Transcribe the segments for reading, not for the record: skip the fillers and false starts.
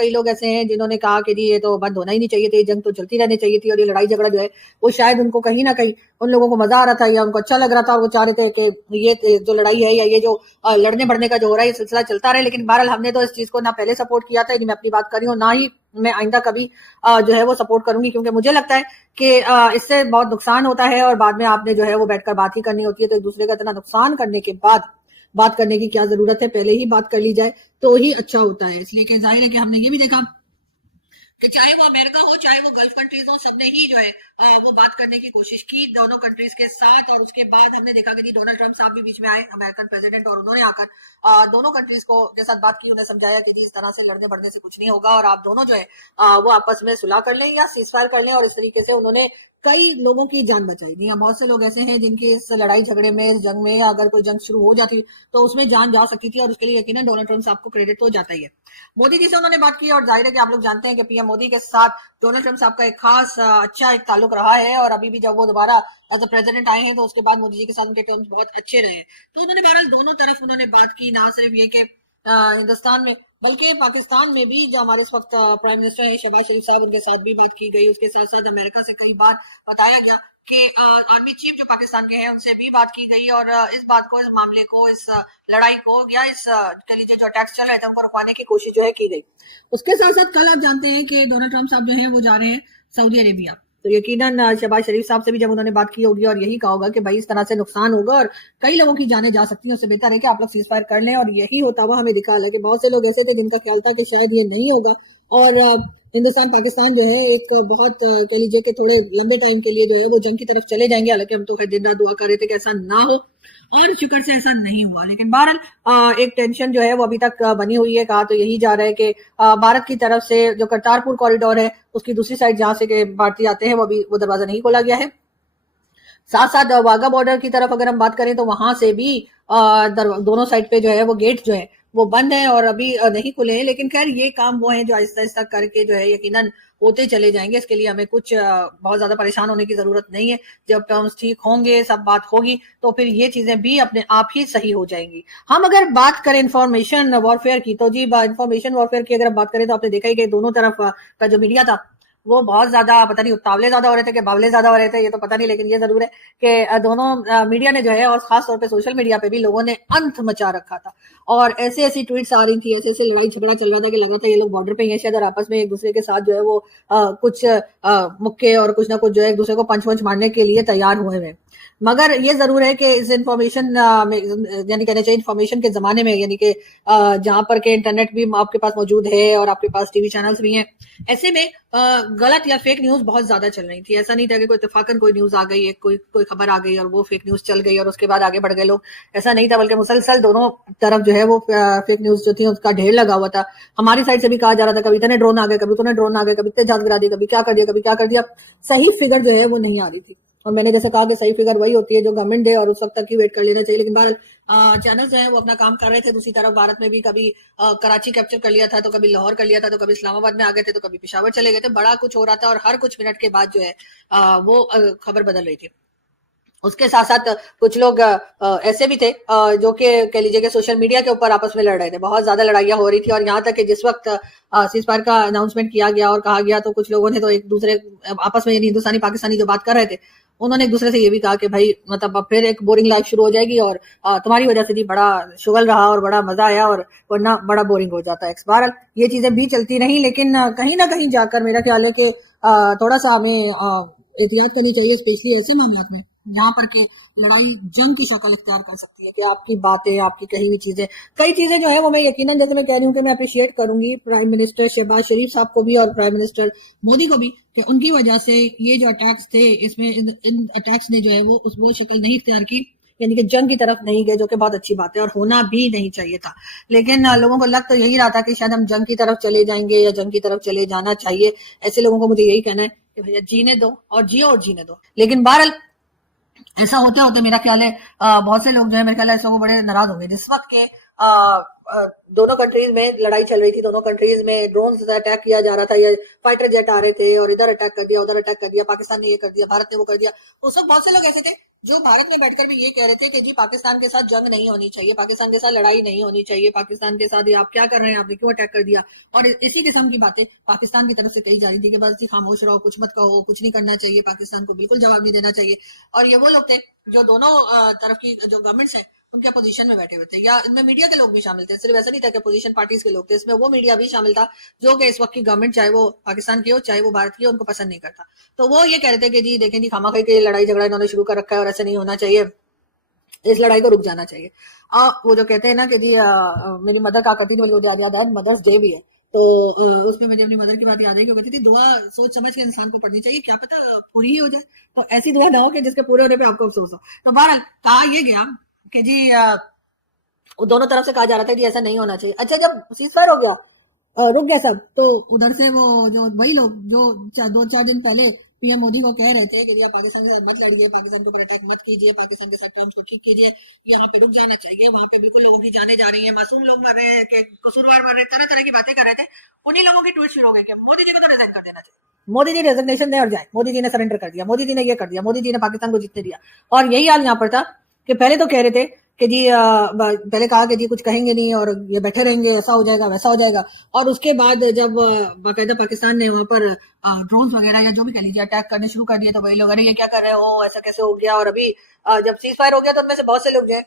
कई लोग ऐसे हैं जिन्होंने कहा कि जी ये तो बंद होना ही नहीं चाहिए था, ये जंग तो चलती रहनी चाहिए थी, और ये लड़ाई झगड़ा जो है वो शायद उनको कहीं ना कहीं उन लोगों को मजा आ रहा था या उनको अच्छा लग रहा था, और वो चाह रहे थे कि ये जो लड़ाई है या ये जो लड़ने बढ़ने का जो हो रहा है ये सिलसिला चलता रहे। लेकिन बहरहाल हमने तो इस चीज को ना पहले सपोर्ट किया था, मैं अपनी बात कर रही हूँ, ना ही मैं आइंदा कभी जो है वो सपोर्ट करूंगी, क्योंकि मुझे लगता है कि इससे बहुत नुकसान होता है, और बाद में आपने जो है वो बैठकर बात ही करनी होती है, तो एक दूसरे का इतना नुकसान करने के बाद बात करने की क्या जरूरत है, पहले ही बात कर ली जाए तो ही अच्छा होता है। इसलिए कि जाहिर है कि हमने ये भी देखा कि चाहे वो अमेरिका हो चाहे वो गल्फ कंट्रीज हो, सबने ही जो है वो बात करने की कोशिश की दोनों कंट्रीज के साथ, और उसके बाद हमने देखा कि जी डोनाल्ड ट्रंप साहब भी बीच में आए, अमेरिकन प्रेसिडेंट, और उन्होंने आकर दोनों कंट्रीज को के साथ बात की, उन्हें समझाया कि जी इस तरह से लड़ने बढ़ने से कुछ नहीं होगा, और आप दोनों जो है वो आपस में सुलह कर लें या सीजफायर कर लें। और इस तरीके से उन्होंने कई लोगों की जान बचाई थी। बहुत से लोग ऐसे हैं जिनकी इस लड़ाई झगड़े में, इस जंग में, या अगर कोई जंग शुरू हो जाती तो उसमें जान जा सकती थी, और उसके लिए यकीनन डोनाल्ड ट्रंप साहब को क्रेडिट तो जाता ही है। मोदी जी से उन्होंने बात की, और जाहिर है कि आप लोग जानते हैं कि पीएम मोदी के साथ डोनाल्ड ट्रंप साहब का एक खास अच्छा एक ताल्लुक रहा है, और अभी भी जब वो दोबारा एज अ प्रेसिडेंट आए हैं तो उसके बाद मोदी जी के साथ उनके टर्म्स बहुत अच्छे रहे। तो उन्होंने बहरहाल दोनों तरफ उन्होंने बात की, ना सिर्फ ये कि हिंदुस्तान में बल्कि पाकिस्तान में भी जो हमारे इस वक्त प्राइम मिनिस्टर है शहबाज शरीफ साहब, उनके साथ भी बात की गई। उसके साथ साथ अमेरिका से कई बार बताया गया कि आर्मी चीफ जो पाकिस्तान के हैं उनसे भी बात की गई, और इस बात को, इस मामले को, इस लड़ाई को या इस कह लीजिए जो अटैक्स चल रहे थे उनको रुकवाने की कोशिश जो है की गई। उसके साथ साथ कल आप जानते हैं कि डोनाल्ड ट्रंप साहब जो है वो जा रहे हैं सऊदी अरेबिया, तो यकीनन शहबाज शरीफ साहब से भी जब उन्होंने बात की होगी और यही कहा होगा कि भाई इस तरह से नुकसान होगा और कई लोगों की जानें जा सकती हैं, उससे बेहतर है कि आप लोग सीज फायर कर लें, और यही होता हुआ हमें दिखा। हालांकि बहुत से लोग ऐसे थे जिनका ख्याल था कि शायद ये नहीं होगा, और हिंदुस्तान पाकिस्तान जो है एक बहुत कह लीजिए कि थोड़े लंबे टाइम के लिए जो है वो जंग की तरफ चले जाएंगे। हालांकि हम तो खैर दिन रात दुआ कर रहे थे कि ऐसा ना हो, और शुक्र से ऐसा नहीं हुआ। लेकिन बहरहाल एक टेंशन जो है वो अभी तक बनी हुई है। कहा तो यही जा रहा है कि भारत की तरफ से जो करतारपुर कॉरिडोर है उसकी दूसरी साइड जहां से भारतीय आते हैं वो अभी वो दरवाजा नहीं खोला गया है। साथ साथ वाघा बॉर्डर की तरफ अगर हम बात करें तो वहां से भी दोनों साइड पे जो है वो गेट जो है वो बंद है और अभी नहीं खुले हैं। लेकिन खैर ये काम वो है जो आहिस्ता आहिस्ता करके जो है यकीनन होते चले जाएंगे। इसके लिए हमें कुछ बहुत ज्यादा परेशान होने की जरूरत नहीं है। जब टर्म्स ठीक होंगे, सब बात होगी, तो फिर ये चीजें भी अपने आप ही सही हो जाएंगी। हम अगर बात करें इन्फॉर्मेशन वॉरफेयर की, तो जी इन्फॉर्मेशन वॉरफेयर की अगर बात करें तो आपने देखा ही कि दोनों तरफ का जो मीडिया था वो बहुत ज्यादा, पता नहीं उतावले ज्यादा हो रहे थे कि बावले ज्यादा हो रहे थे, ये तो पता नहीं। लेकिन ये जरूर है कि दोनों मीडिया ने जो है, और खास तौर पे सोशल मीडिया पे भी लोगों ने अंत मचा रखा था, और ऐसी ऐसी ट्वीट्स आ रही थी, ऐसे ऐसे लड़ाई झगड़ा चल रहा था कि लगा था ये लोग बॉर्डर पे ही शायद और आपस में एक दूसरे के साथ जो है वो कुछ मुक्के और कुछ ना कुछ जो है एक दूसरे को पंच पंच मारने के लिए तैयार हुए हैं। मगर ये जरूर है कि इस इंफॉर्मेशन में, यानी कहना चाहिए इंफॉर्मेशन के जमाने में, यानी कि जहां पर के इंटरनेट भी आपके पास मौजूद है और आपके पास टीवी चैनल्स भी हैं, ऐसे में गलत या फेक न्यूज बहुत ज्यादा चल रही थी। ऐसा नहीं था कि कोई इत्तेफाकन कोई न्यूज आ गई, कोई खबर आ गई और वो फेक न्यूज चल गई और उसके बाद आगे बढ़ गए लोग। ऐसा नहीं था, बल्कि मुसलसल दोनों तरफ जो है वो फेक न्यूज जो थी उसका ढेर लगा हुआ था। हमारी साइड से भी कहा जा रहा था कभी इतने ड्रोन आ गए, कभी उतने ड्रोन आ गए, कभी इतने जहाज गिरा दिए, कभी क्या कर दिया, कभी क्या कर दिया। सही फिगर जो है वो नहीं आ रही थी। और मैंने जैसे कहा कि सही फिगर वही होती है जो गवर्नमेंट दे, और उस वक्त तक ही वेट कर लेना चाहिए। लेकिन बहरहाल चैनल्स हैं वो अपना काम कर रहे थे। दूसरी तरफ भारत में भी कभी कराची कैप्चर कर लिया था, तो कभी लाहौर कर लिया था, तो कभी इस्लामाबाद में आ गए थे, तो कभी पेशावर चले गए थे। बड़ा कुछ हो रहा था, और हर कुछ मिनट के बाद जो है वो खबर बदल रही थी। उसके साथ साथ कुछ लोग ऐसे भी थे जो कि कह लीजिए कि सोशल मीडिया के ऊपर आपस में लड़ रहे थे। बहुत ज्यादा लड़ाइयां हो रही थी, और यहाँ तक कि जिस वक्त सीज फायर का अनाउंसमेंट किया गया और कहा गया, तो कुछ लोगों ने तो एक दूसरे आपस में, यानी हिंदुस्तानी पाकिस्तानी जो बात कर रहे थे, उन्होंने एक दूसरे से ये भी कहा कि भाई मतलब अब फिर एक बोरिंग लाइफ शुरू हो जाएगी, और तुम्हारी वजह से जी बड़ा शुगल रहा और बड़ा मजा आया, और वरना बड़ा बोरिंग हो जाता है। बहरहाल ये चीजें भी चलती रही, लेकिन कहीं ना कहीं जाकर मेरा ख्याल है कि थोड़ा सा हमें एहतियात करनी चाहिए, स्पेशली ऐसे मामला में जहां पर के लड़ाई जंग की शक्ल इख्तियार कर सकती है। कि आपकी बातें, आपकी कही हुई चीजें, कई चीजें जो है वो मैं यकीनन, जैसे मैं कह रही हूँ कि मैं अप्रिशिएट करूंगी प्राइम मिनिस्टर शहबाज शरीफ साहब को भी और प्राइम मिनिस्टर मोदी को भी, कि उनकी वजह से ये जो अटैक्स थे, इसमें इन अटैक्स ने जो है वो शक्ल नहीं इख्तियार की, यानी कि जंग की तरफ नहीं गए, जो कि बहुत अच्छी बात है और होना भी नहीं चाहिए था। लेकिन लोगों को लग तो यही रहा था कि शायद हम जंग की तरफ चले जाएंगे या जंग की तरफ चले जाना चाहिए। ऐसे लोगों को मुझे यही कहना है कि भैया जीने दो, और जियो और जीने दो। लेकिन बहरहाल ऐसा होते होते मेरा ख्याल है बहुत से लोग जो है मेरे ख्याल है ऐसे को बड़े नाराज होंगे। जिस वक्त के दोनों कंट्रीज में लड़ाई चल रही थी, दोनों कंट्रीज में ड्रोन से अटैक किया जा रहा था, या फाइटर जेट आ रहे थे और इधर अटैक कर दिया, उधर अटैक कर दिया, पाकिस्तान ने ये कर दिया, भारत ने वो कर दिया। उस वक्त बहुत से लोग ऐसे थे जो भारत में बैठकर भी ये कह रहे थे कि जी पाकिस्तान के साथ जंग नहीं होनी चाहिए, पाकिस्तान के साथ लड़ाई नहीं होनी चाहिए, पाकिस्तान के साथ ये आप क्या कर रहे हैं, आपने क्यों अटैक कर दिया, और इसी किस्म की बातें पाकिस्तान की तरफ से कही जा रही थी कि बस जी खामोश रहो, कुछ मत कहो, कुछ नहीं करना चाहिए, पाकिस्तान को बिल्कुल जवाब नहीं देना चाहिए। और ये वो लोग थे जो दोनों तरफ की जो गवर्नमेंट्स है उनके अपोजिशन में बैठे हुए थे, या इनमें मीडिया के लोग भी शामिल थे, सिर्फ ऐसा नहीं था कि अपोजिशन पार्टीज के लोग थे, इसमें वो मीडिया भी शामिल था जो कि इस वक्त की गवर्नमेंट, चाहे वो पाकिस्तान की हो चाहे वो भारत की हो, उनको पसंद नहीं करता। तो वो ये कह रहे थे कि जी देखें जी खामाखाई की लड़ाई झगड़ा इन्होंने शुरू कर रखा है और ऐसे नहीं होना चाहिए, इस लड़ाई को रुक जाना चाहिए। वो जो कहते हैं ना कि जी मेरी मदर कहा करती थी, मुझे याद है मदर्स डे भी है, तो उसमें मुझे अपनी मदर की बात याद है कि वो कहती थी दुआ सोच समझ के इंसान को पढ़नी चाहिए, क्या पता पूरी ही हो जाए, तो ऐसी दुआ ना हो कि जिसके पूरे होने पे आपको अफसोस हो। तो बहरहाल कहा ये गया कि जी दोनों तरफ से कहा जा रहा था कि ऐसा नहीं होना चाहिए। अच्छा जब सीज फायर हो गया, रुक गया सब, तो उधर से वो जो वही लोग जो 2-4 दिन पहले पीएम मोदी को कह रहे थे कि आप पाकिस्तान के साथ मत लड़िए, पाकिस्तान को अटैक मत कीजिए, पाकिस्तान के साथ काम को ठीक कीजिए, ये यहाँ पे रुक जाना चाहिए, वहाँ पे बिल्कुल लोगों की जाने जा रही है, मासूम लोग मर रहे हैं, कि कसूरवार मर रहे हैं, तरह तरह की बातें कर रहे थे। उन्हीं लोगों की ट्वीट शुरू हो गई कि मोदी जी को तो रिजाइन कर देना चाहिए, मोदी जी रेजिग्नेशन दें और जाए, मोदी जी ने सरेंडर कर दिया, मोदी जी ने ये कर दिया, मोदी जी ने पाकिस्तान को जीतने दिया। और यही हाल यहाँ पर था कि पहले तो कह रहे थे कि जी पहले कहा कि जी कुछ कहेंगे नहीं और ये बैठे रहेंगे, ऐसा हो जाएगा वैसा हो जाएगा, और उसके बाद जब बाकायदा पाकिस्तान ने वहां पर ड्रोन्स वगैरह या जो भी कह लीजिए अटैक करने शुरू कर दिए, तो वही लोग अरे ये क्या कर रहे हो, ऐसा कैसे हो गया। और अभी जब सीज फायर हो गया तो उनमें से बहुत से लोग जो है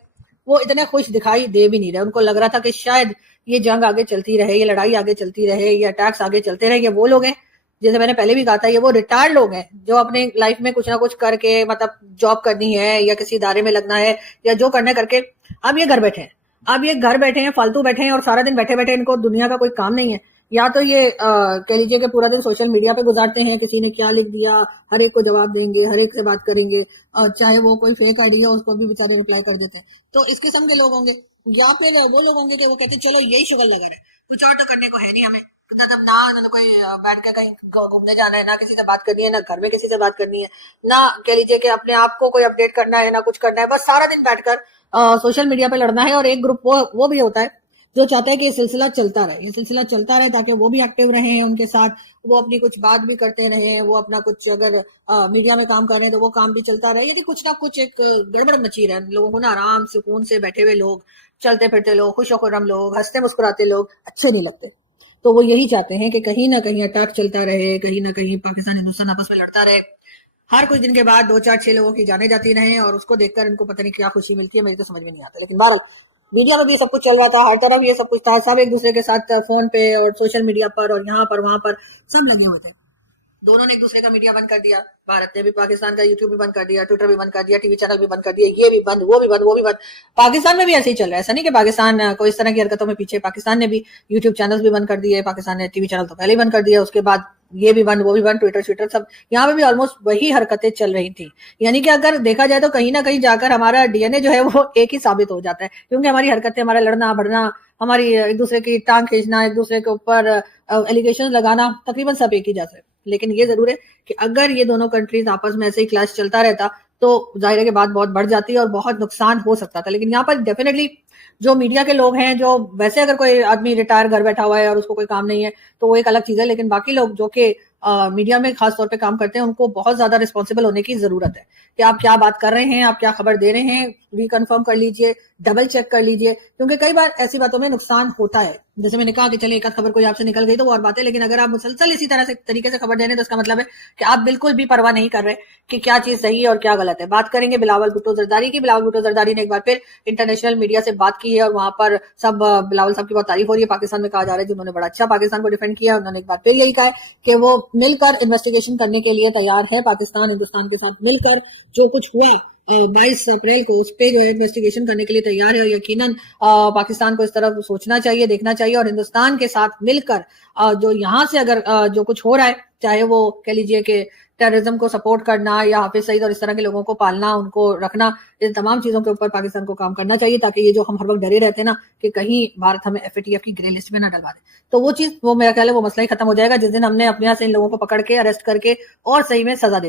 वो इतने खुश दिखाई दे भी नहीं रहे, उनको लग रहा था कि शायद ये जंग आगे चलती रहे, ये लड़ाई आगे चलती रहे, ये अटैक्स आगे चलते रहे। ये वो लोग हैं, जैसे मैंने पहले भी कहा था, ये वो रिटायर्ड लोग हैं जो अपने लाइफ में कुछ ना कुछ करके, मतलब जॉब करनी है या किसी इदारे में लगना है या जो करना है करके अब ये घर बैठे हैं, अब ये घर बैठे हैं, फालतू बैठे हैं, और सारा दिन बैठे बैठे इनको दुनिया का कोई काम नहीं है। या तो ये कह लीजिए कि पूरा दिन सोशल मीडिया पे गुजारते हैं, किसी ने क्या लिख दिया हर एक को जवाब देंगे, हर एक से बात करेंगे, चाहे वो कोई फेक आईडी हो उसको भी बेचारे रिप्लाई कर देते हैं। तो इस किस्म के लोग होंगे, या फिर वो लोग होंगे कि वो कहते हैं चलो यही शुगर लगा है, कुछ और तो करने को है नहीं हमें, मतलब ना कोई बैठ के कहीं घूमने जाना है, ना किसी से बात करनी है, ना घर में किसी से बात करनी है, ना कह लीजिए कि अपने आप को कोई अपडेट करना है, ना कुछ करना है, बस सारा दिन बैठकर सोशल मीडिया पे लड़ना है। और एक ग्रुप वो भी होता है जो चाहता है कि ये सिलसिला चलता रहे, ये सिलसिला चलता रहे ताकि वो भी एक्टिव रहे उनके साथ, वो अपनी कुछ बात भी करते रहे, वो अपना कुछ अगर मीडिया में काम कर रहे हैं तो वो काम भी चलता रहे, यदि कुछ ना कुछ एक गड़बड़ मची रहे, लोगों को ना आराम सुकून से बैठे हुए लोग, चलते फिरते लोग, खुशोखुर्रम लोग, हंसते मुस्कुराते लोग अच्छे नहीं लगते। तो वो यही चाहते हैं कि कहीं ना कहीं अटैक चलता रहे, कहीं ना कहीं पाकिस्तान हिंदुस्तान आपस में लड़ता रहे, हर कुछ दिन के बाद 2-4-6 लोगों की जाने जाती रहे, और उसको देखकर इनको पता नहीं क्या खुशी मिलती है, मुझे तो समझ में नहीं आता। लेकिन बहरहाल मीडिया में भी सब कुछ चल रहा था, हर तरफ ये सब कुछ था, सब एक दूसरे के साथ फोन पे और सोशल मीडिया पर और यहाँ पर वहां पर सब लगे हुए थे। दोनों ने एक दूसरे का मीडिया बंद कर दिया, भारत ने भी पाकिस्तान का यूट्यूब भी बंद कर दिया, ट्विटर भी बंद कर दिया, टीवी चैनल भी बंद कर दिया, ये भी बंद, वो भी बंद, वो भी बंद। पाकिस्तान में भी ऐसे ही चल रहा है, ऐसा नहीं कि पाकिस्तान कोई इस तरह की हरकतों में पीछे, पाकिस्तान ने भी यूट्यूब चैनल भी बंद कर दिए, पाकिस्तान ने टीवी चैनल तो पहले ही बंद कर दिया, उसके बाद ये भी बंद, वो भी बंद, ट्विटर ट्विटर सब, यहाँ पे भी ऑलमोस्ट वही हरकतें चल रही थी। यानी कि अगर देखा जाए तो कहीं ना कहीं जाकर हमारा डीएनए जो है वो एक ही साबित हो जाता है, क्योंकि हमारी हरकतें, हमारा लड़ना बढ़ना, हमारी एक दूसरे की टांग खींचना, एक दूसरे के ऊपर एलिगेशन लगाना, तकरीबन सब एक ही जैसे। लेकिन ये जरूर है कि अगर ये दोनों कंट्रीज आपस में ऐसे ही क्लैश चलता रहता तो जाहिर है कि बात बहुत बढ़ जाती और बहुत नुकसान हो सकता था। लेकिन यहाँ पर डेफिनेटली जो मीडिया के लोग हैं, जो वैसे अगर कोई आदमी रिटायर घर बैठा हुआ है और उसको कोई काम नहीं है तो वो एक अलग चीज है, लेकिन बाकी लोग जो कि मीडिया में खास तौर पे काम करते हैं उनको बहुत ज्यादा रिस्पॉन्सिबल होने की जरूरत है कि आप क्या बात कर रहे हैं, आप क्या खबर दे रहे हैं, रिकन्फर्म कर लीजिए, डबल चेक कर लीजिए, क्योंकि कई बार ऐसी बातों में नुकसान होता है। जैसे मैंने कहा कि चले एक आध खबर कोई आपसे निकल गई तो वो और बात है, लेकिन अगर आप मुसलसल इसी तरह से तरीके से खबर दे रहे हैं तो इसका मतलब है कि आप बिल्कुल भी परवाह नहीं कर रहे कि क्या चीज सही है और क्या गलत है। बात करेंगे बिलावल भुट्टो जरदारी की, बिलावल भुट्टो जरदारी ने एक बार फिर इंटरनेशनल मीडिया से बात की है और वहां पर सब बिलावल साहब की बहुत तारीफ हो रही है, पाकिस्तान में कहा जा रहा है जिन्होंने बड़ा अच्छा पाकिस्तान को डिफेंड किया। उन्होंने एक बार फिर यही कहा है कि वो मिलकर इन्वेस्टिगेशन करने के लिए तैयार है, पाकिस्तान हिंदुस्तान के साथ मिलकर जो कुछ हुआ 22 अप्रैल को उस पे जो है इन्वेस्टिगेशन करने के लिए तैयार है, और यकीनन पाकिस्तान को इस तरफ सोचना चाहिए, देखना चाहिए, और हिंदुस्तान के साथ मिलकर जो यहाँ से अगर जो कुछ हो रहा है, चाहे वो कह लीजिए कि टेररिज्म को सपोर्ट करना या हाफिज सईद और इस तरह के लोगों को पालना, उनको रखना, इन तमाम चीजों के ऊपर पाकिस्तान को काम करना चाहिए, ताकि ये जो हम हर वक्त डरे रहते हैं ना कि कहीं भारत हमें एफएटीएफ की ग्रे लिस्ट में ना डलवा दे, तो वो चीज, वो मेरा ख्याल है वो मसला ही खत्म हो जाएगा जिस दिन हमने अपने यहाँ से इन लोगों को पकड़ के अरेस्ट करके और सही में सजा दे